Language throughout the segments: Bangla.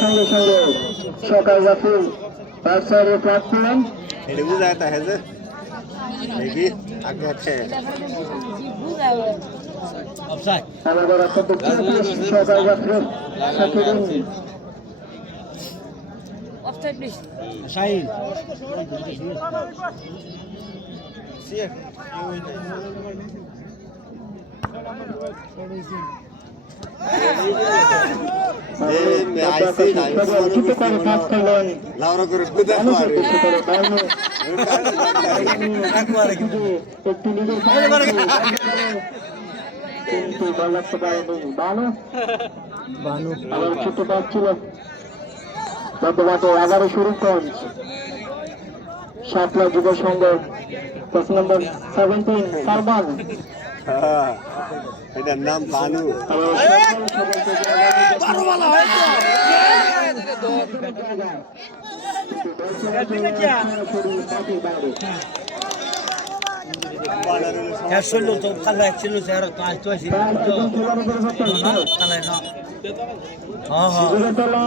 সঙ্গে সঙ্গে সকাল রাতে রাজশাহীর প্রার্থীমান এটা বুঝা যেতে है দেখি আগে আছে আমাদের সকাল রাত্রে Offside please. Shahil. লাউরা করে কুদা পারে কিন্তু বল লাগতে পারেনি বানু আবার ছোট পাচ্ছিল বর্তমানে 11 শরীফগঞ্জ শাপলা যুব সংঘ 10 নম্বর 17 সালমান এটার নাম Banu Solo to kala chilo zero to alto asi. Kala no.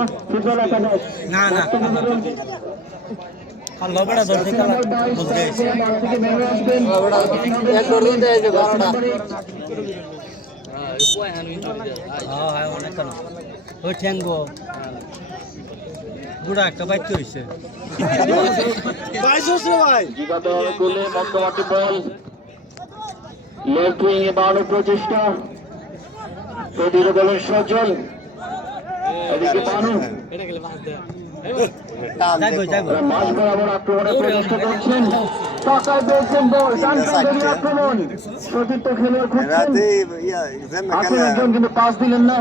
Na na. Kala bada dor se kala bolte. Bada ek dor din de je baroda. Ha onek kala. O ঠ্যাঙ্গো বুড়া একটা বাইতে হইছে 22 হচ্ছে ভাই বিগত গোলে মধ্যমাঠে বল লেফট উইং এ বাড়ানোর প্রচেষ্টা প্রতিরোধ বলের সজল এদিকে বানু মাঝ বরাবর আক্রমণের প্রচেষ্টা করছেন টাকায় পেয়েছেন বল টানটান আক্রমণ সতীর্থ খেলোয়াড় খুঁজছেন একজন কিন্তু পাস দিলেন না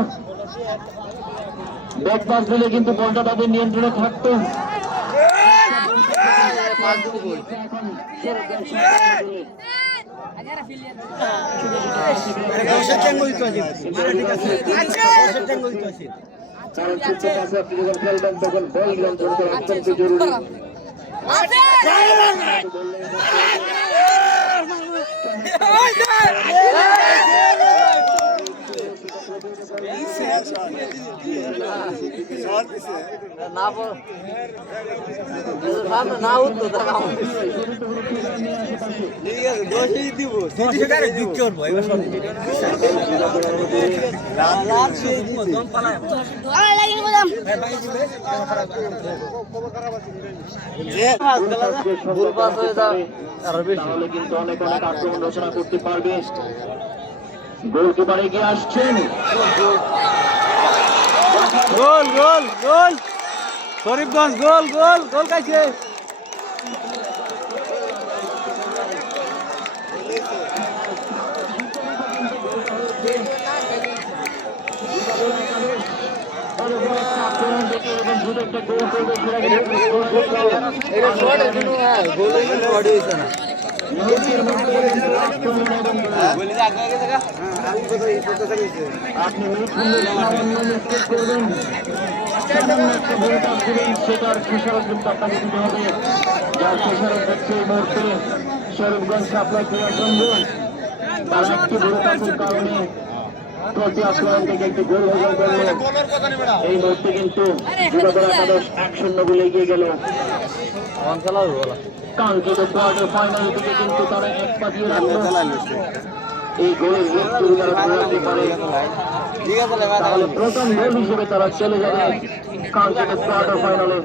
ব্যাক পাস দিলে কিন্তু বলটা তাদের নিয়ন্ত্রণে থাকতো তখন বল নিয়ন্ত্রণ করা অত্যন্ত জরুরি না উঠতো তাহলে কিন্তু অনেক অনেক আক্রমণ রচনা করতে পারবে গোলকিপার এগিয়ে আসছেন গোল গোল গোল শরীফগঞ্জ গোল গোল গোল খাইছে এটা শর্ট এর জন্য গোল বডি হইছে না আপনি সেটার খেসারত কিন্তু আপনাকে দিতে হবে যার খেসারত দেখছে এই মুহূর্তে শরীফগঞ্জ শাপলা ক্রীড়া সংঘ তারা একটি ভূমিকার কারণে প্রতি আক্রমণ থেকে একটি গোল হজম করলো এই মুহূর্তে কিন্তু যুবদল একাদশ 1-0 গোলে এগিয়ে গেল কাঙ্ক্ষিত কোয়ার্টার ফাইনাল থেকে কিন্তু তারা এক পা দিয়ে রাখলো এই গোলের মৃত্যু তারা করতে পারে তাহলে প্রথম গোল হিসেবে তারা চলে যাবে কাঙ্ক্ষিত কোয়ার্টার ফাইনালে